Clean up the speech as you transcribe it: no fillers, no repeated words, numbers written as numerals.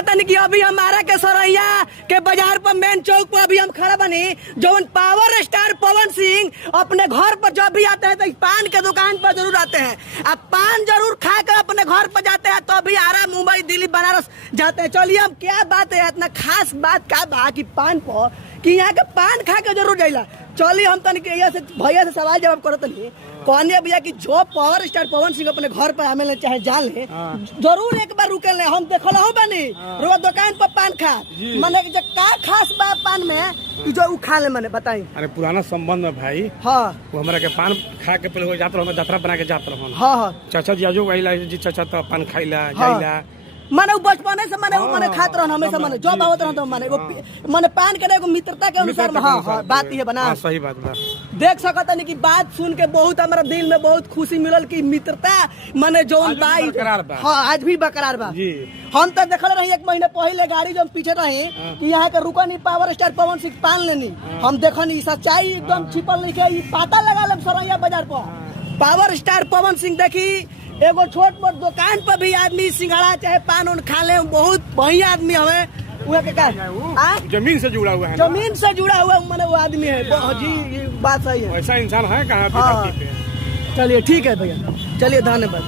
सकता नहीं कि अभी हमारा के सरैया के बाजार पर मेन चौक पर अभी हम खड़ा बनी। जो पावर स्टार पवन सिंह अपने घर पर जब भी आते हैं तो पान के दुकान पर जरूर आते हैं। अब पान जरूर खा कर अपने घर पर जाते हैं, तो अभी आरा मुंबई दिल्ली बनारस जाते हैं। चलिए हम क्या बात है, इतना खास बात क्या बा कि पान पर कि यहाँ के पान खा के जरूर जाइला। चलिए हम तनिक भैया से सवाल जवाब करत नहीं। कहने भैया कि जो पावर स्टार पवन सिंह अपने घर पर हमें चाहे जान ले जरूर एक बार रुके ले। हम देखल हो बनी रोज दुकान पर पान खा माने जो का खास बा पान में कि जो खा ले मैंने बताई। अरे पुराना संबंध में भाई। हाँ वो हमारा के पान खा के पहले जात रहो, यात्रा बना के जात रहो। हाँ हाँ चाचा जी आजो आइला जी, चाचा तो पान खाइला जाइला माने बचपने से माने खात रहन हमेशा माने जब आवत रहन तो माने पान के एगो मित्रता के अनुसार। हाँ बात ये बना सही बात बा। देख सकता नहीं कि बात सुन के बहुत हमारा दिल में बहुत खुशी मिलल कि मित्रता माने जोन बाई। हाँ आज भी बरकरार बा। हम तो देखल रही एक महीने पहले गाड़ी जो पीछे रही कि यहाँ के रुका नहीं पावर स्टार पवन सिंह पान लेनी। हम देखनी सच्चाई एकदम छिपल नहीं के पता लगा ले सरैया बाजार पर पावर स्टार पवन सिंह। देखी एगो छोट मोट दुकान पर भी आदमी सिंघाड़ा चाहे पान उन खा ले, बहुत बढ़िया आदमी हमें जमीन से जुड़ा हुआ है, जमीन से जुड़ा हुआ मैंने वो आदमी है जी। ये बात सही है, ऐसा इंसान है कहाँ? चलिए ठीक है भैया, चलिए धन्यवाद।